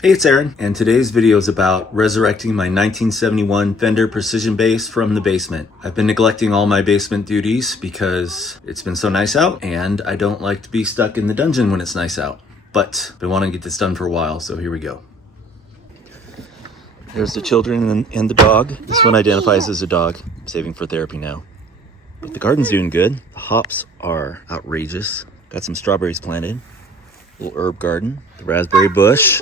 Hey, it's Aaron, and today's video is about resurrecting my 1971 Fender Precision Bass from the basement. I've been neglecting all my basement duties because it's been so nice out, and I don't like to be stuck in the dungeon when it's nice out. But I've been wanting to get this done for a while, so here we go. There's the children and the dog. This one identifies as a dog. I'm saving for therapy now. But the garden's doing good. The hops are outrageous. Got some strawberries planted. Little herb garden. The raspberry bush.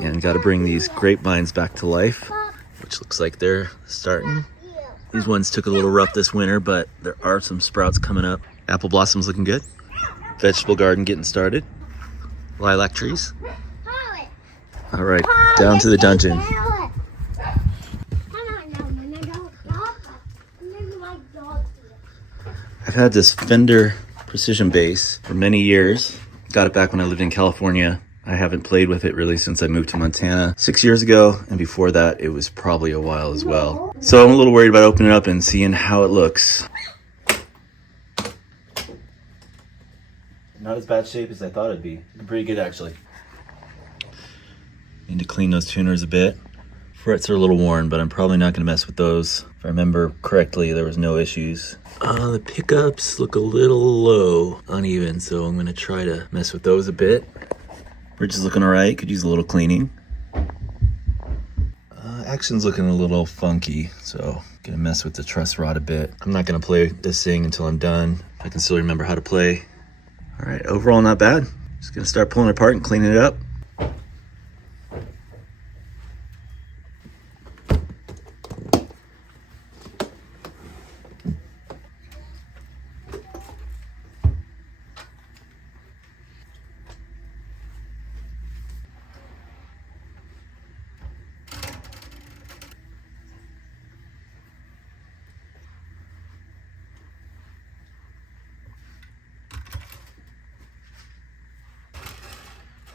And got to bring these grapevines back to life, which looks like they're starting. These ones took a little rough this winter, but there are some sprouts coming up. Apple blossoms looking good. Vegetable garden getting started. Lilac trees. All right, down to the dungeon. I've had this Fender Precision Bass for many years. Got it back when I lived in California. I haven't played with it really since I moved to Montana 6 years ago, and before that it was probably a while as well. So I'm a little worried about opening it up and seeing how it looks. Not as bad shape as I thought it'd be. Pretty good actually. Need to clean those tuners a bit. Frets are a little worn, but I'm probably not going to mess with those. If I remember correctly, there was no issues. The pickups look a little low, uneven, so I'm going to try to mess with those a bit. Bridge is looking all right, could use a little cleaning. Action's looking a little funky, so gonna mess with the truss rod a bit. I'm not gonna play this thing until I'm done. I can still remember how to play. All right, overall not bad. Just gonna start pulling it apart and cleaning it up.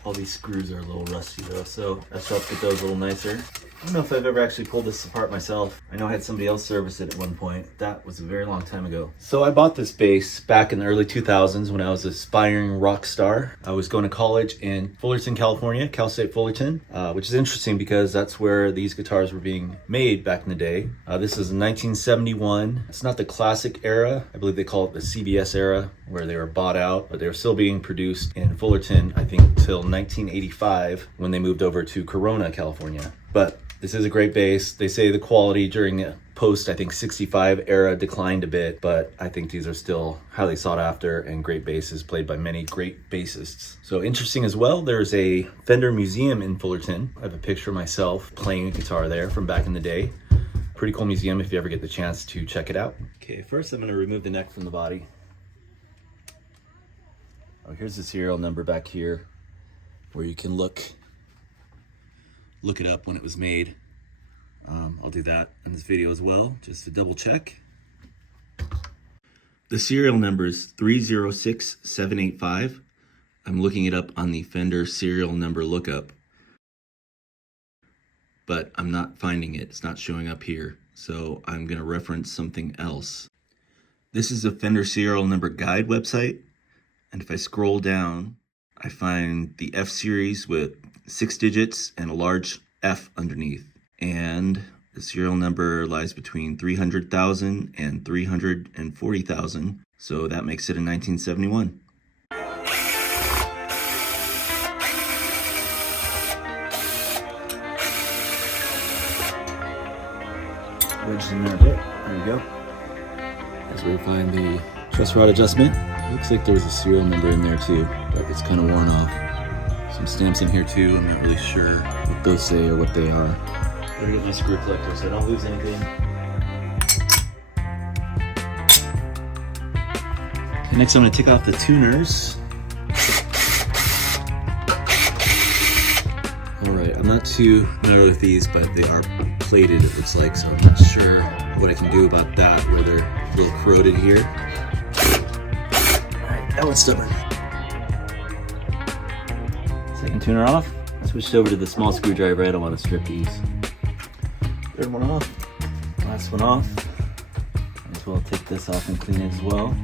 All these screws are a little rusty though, so I should have to get those a little nicer. I don't know if I've ever actually pulled this apart myself. I know I had somebody else service it at one point. That was a very long time ago. So I bought this bass back in the early 2000s when I was an aspiring rock star. I was going to college in Fullerton, California, Cal State Fullerton, which is interesting because that's where these guitars were being made back in the day. This is 1971. It's not the classic era. I believe they call it the CBS era, where they were bought out, but they were still being produced in Fullerton, I think, till 1985 when they moved over to Corona, California. But this is a great bass. They say the quality during the post, I think, 65 era declined a bit, but I think these are still highly sought after and great basses played by many great bassists. So interesting as well, there's a Fender museum in Fullerton. I have a picture of myself playing a guitar there from back in the day. Pretty cool museum if you ever get the chance to check it out. Okay, first I'm gonna remove the neck from the body. Oh, here's the serial number back here where you can look it up when it was made. I'll do that in this video as well, just to double check. The serial number is 306785. I'm looking it up on the Fender serial number lookup, but I'm not finding it. It's not showing up here, so I'm gonna reference something else. This is a Fender serial number guide website, and if I scroll down, I find the F series with 6 digits and a large F underneath. And the serial number lies between 300,000 and 340,000. So that makes it a 1971. Wedged in there a bit. There we go. That's where we find the truss rod adjustment. Looks like there's a serial number in there too, but it's kind of worn off. Some stamps in here too. I'm not really sure what those say or what they are. Better get my screw collector so I don't lose anything. Okay, next I'm going to take off the tuners. Alright, I'm not too familiar with these, but they are plated it looks like, so I'm not sure what I can do about that, where they're a little corroded here. That one's stubborn. Second tuner off. I switched over to the small screwdriver. I don't want to strip these. Third one off. Last one off. Might as well take this off and clean it as well.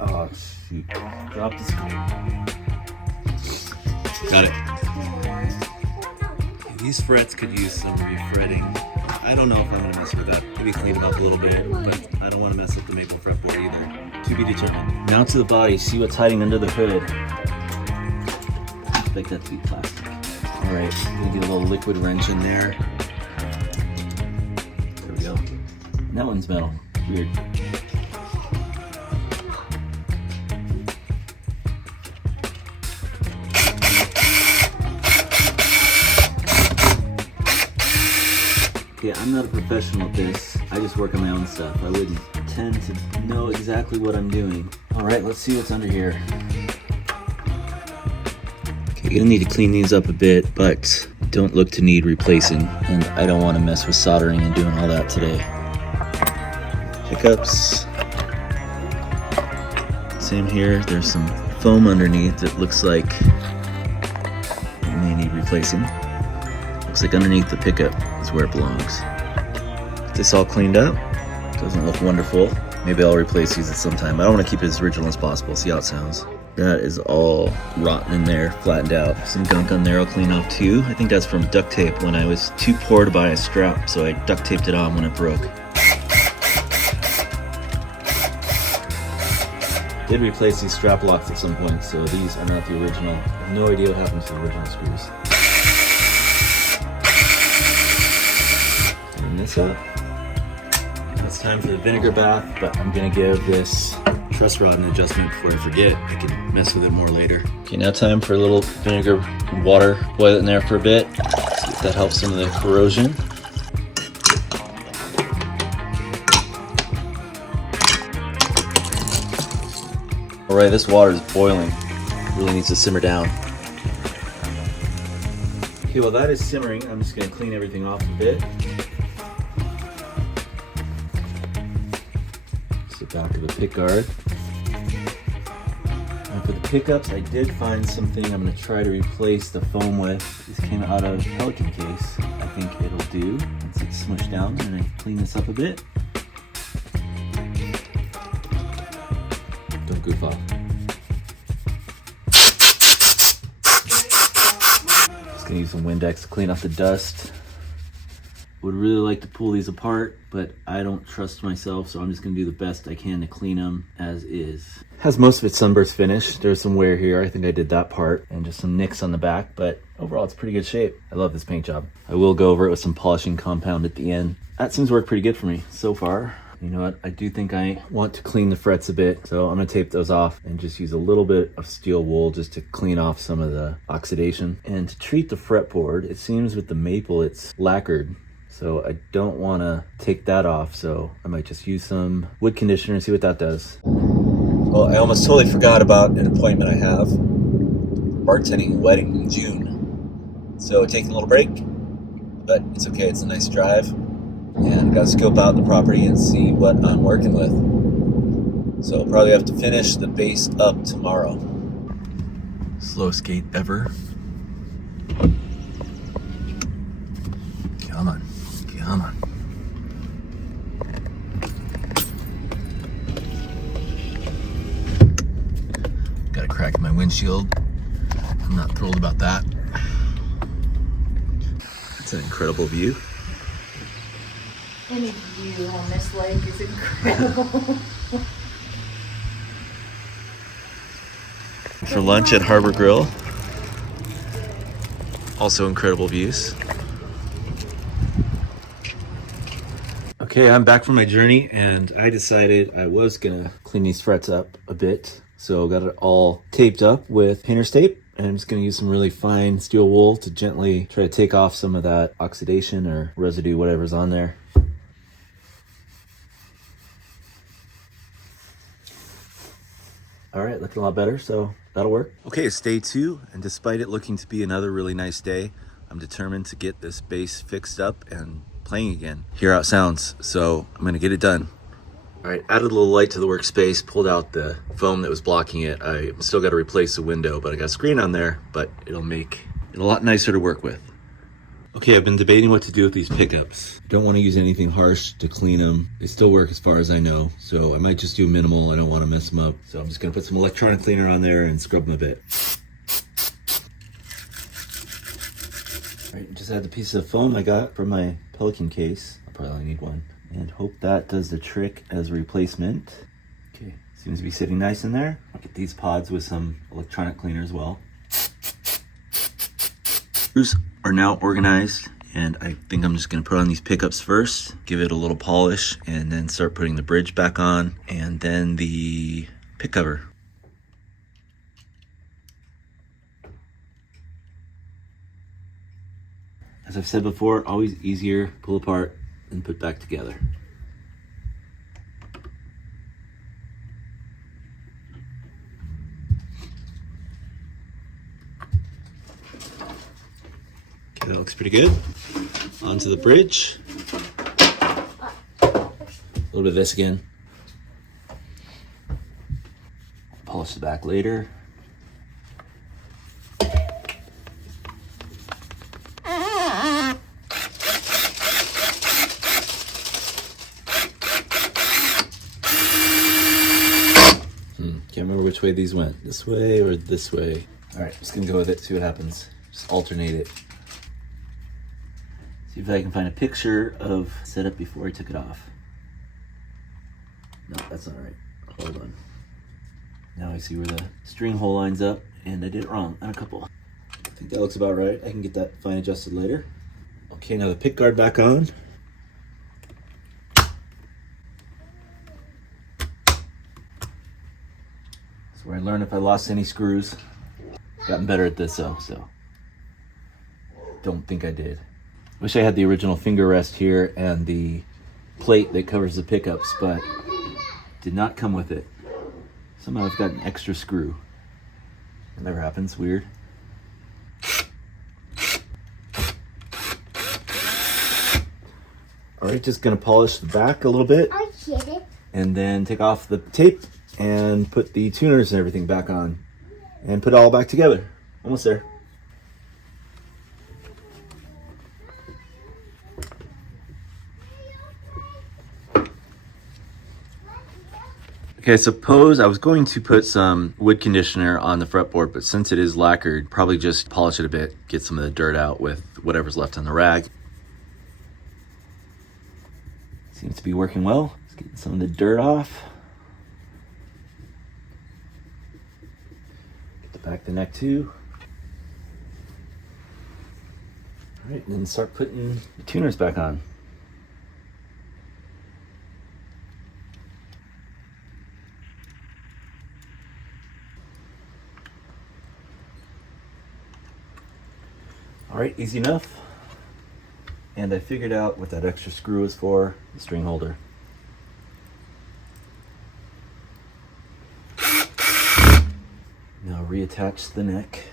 Oh shoot. Drop the screw. Got it. Okay, these frets could use some refretting. I don't know if I'm gonna mess with that. Maybe clean them up a little bit, but I don't wanna mess with the maple fretboard either. To be determined. Now to the body, see what's hiding under the hood. I expect that to be plastic. All right, I'm gonna get a little liquid wrench in there. There we go. And that one's metal, weird. Yeah, I'm not a professional at this. I just work on my own stuff. I wouldn't tend to know exactly what I'm doing. All right, let's see what's under here. Okay, you're gonna need to clean these up a bit, but don't look to need replacing. And I don't wanna mess with soldering and doing all that today. Pickups. Same here, there's some foam underneath that looks like it may need replacing. Looks like underneath the pickup is where it belongs. Get this all cleaned up. Doesn't look wonderful. Maybe I'll replace these at some time. I don't want to keep it as original as possible. See how it sounds. That is all rotten in there, flattened out. Some gunk on there I'll clean off too. I think that's from duct tape when I was too poor to buy a strap, so I duct taped it on when it broke. Did replace these strap locks at some point, so these are not the original. I have no idea what happened to the original screws. This up. It's time for the vinegar bath, but I'm gonna give this truss rod an adjustment before I forget. I can mess with it more later. Okay, now time for a little vinegar and water. Boil it in there for a bit. See if that helps some of the corrosion. All right, this water is boiling. It really needs to simmer down. Okay, while that is simmering, I'm just gonna clean everything off a bit. Back of the pick guard. And for the pickups, I did find something I'm going to try to replace the foam with. This came out of Pelican case. I think it'll do once it's smushed down. I'm going to clean this up a bit. Don't goof off. Just going to use some Windex to clean off the dust. Would really like to pull these apart, but I don't trust myself, so I'm just gonna do the best I can to clean them as is. Has most of its sunburst finish. There's some wear here. I think I did that part, and just some nicks on the back, but overall it's pretty good shape. I love this paint job. I will go over it with some polishing compound at the end. That seems to work pretty good for me so far. You know what? I do think I want to clean the frets a bit, so I'm gonna tape those off and just use a little bit of steel wool just to clean off some of the oxidation. And to treat the fretboard, it seems with the maple it's lacquered. So I don't want to take that off, so I might just use some wood conditioner and see what that does. Well, I almost totally forgot about an appointment I have. Bartending a wedding in June. So taking a little break, but it's okay, it's a nice drive. And gotta scope out the property and see what I'm working with. So I'll probably have to finish the base up tomorrow. Slowest gate ever. Come on. Come on. Got a crack in my windshield. I'm not thrilled about that. It's an incredible view. Any view on this lake is incredible. For lunch at Harbor Grill. Also incredible views. Okay, I'm back from my journey and I decided I was gonna clean these frets up a bit. So got it all taped up with painter's tape and I'm just gonna use some really fine steel wool to gently try to take off some of that oxidation or residue, whatever's on there. All right, looking a lot better, so that'll work. Okay, it's day 2, and despite it looking to be another really nice day, I'm determined to get this bass fixed up and playing again. Hear how it sounds, so I'm gonna get it done. All right, added a little light to the workspace, pulled out the foam that was blocking it. I still gotta replace the window, but I got a screen on there, but it'll make it a lot nicer to work with. Okay, I've been debating what to do with these pickups. I don't want to use anything harsh to clean them. They still work as far as I know, so I might just do minimal. I don't want to mess them up. So I'm just gonna put some electronic cleaner on there and scrub them a bit. Right, just had the piece of foam I got from my Pelican case. I'll probably only need one. And hope that does the trick as a replacement. Okay, seems to be sitting nice in there. I'll get these pods with some electronic cleaner as well. Screws are now organized, and I think I'm just gonna put on these pickups first, give it a little polish, and then start putting the bridge back on, and then the pick cover. As I've said before, always easier pull apart than put back together. Okay, that looks pretty good. Onto the bridge. A little bit of this again. Polish the back later. Can't remember which way these went. This way or this way. All right, just gonna go with it, see what happens. Just alternate it. See if I can find a picture of setup before I took it off. No, that's not right. Hold on. Now I see where the string hole lines up, and I did it wrong on a couple. I think that looks about right. I can get that fine adjusted later. Okay, now the pick guard back on. That's where I learned if I lost any screws. Gotten better at this though, so don't think I did. Wish I had the original finger rest here and the plate that covers the pickups, but did not come with it. Somehow I've got an extra screw. That never happens, weird. All right, just gonna polish the back a little bit. I get it. And then take off the tape and put the tuners and everything back on. And put it all back together. Almost there. Okay, I suppose I was going to put some wood conditioner on the fretboard, but since it is lacquered, probably just polish it a bit, get some of the dirt out with whatever's left on the rag. Seems to be working well. Let's get some of the dirt off. Get the back of the neck too. All right, and then start putting the tuners back on. All right, easy enough. And I figured out what that extra screw is for, the string holder. Now reattach the neck.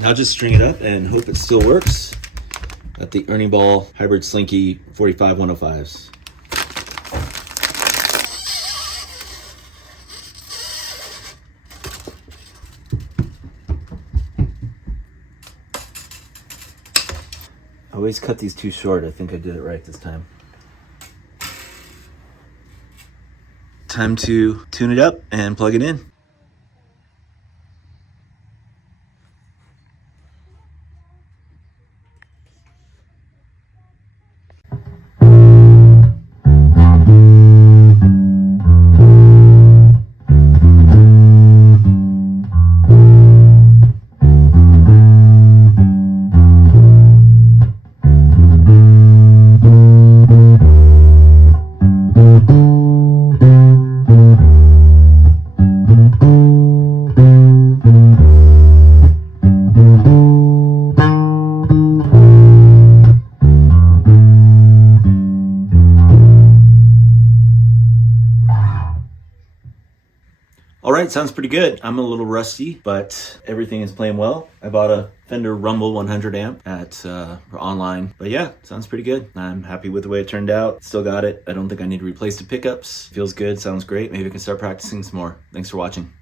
Now just string it up and hope it still works. Got the Ernie Ball Hybrid Slinky 45 105s. I always cut these too short. I think I did it right this time. Time to tune it up and plug it in. All right, sounds pretty good. I'm a little rusty, but everything is playing well. I bought a Fender Rumble 100 amp at online. But yeah, sounds pretty good. I'm happy with the way it turned out. Still got it. I don't think I need to replace the pickups. Feels good, sounds great. Maybe I can start practicing some more. Thanks for watching.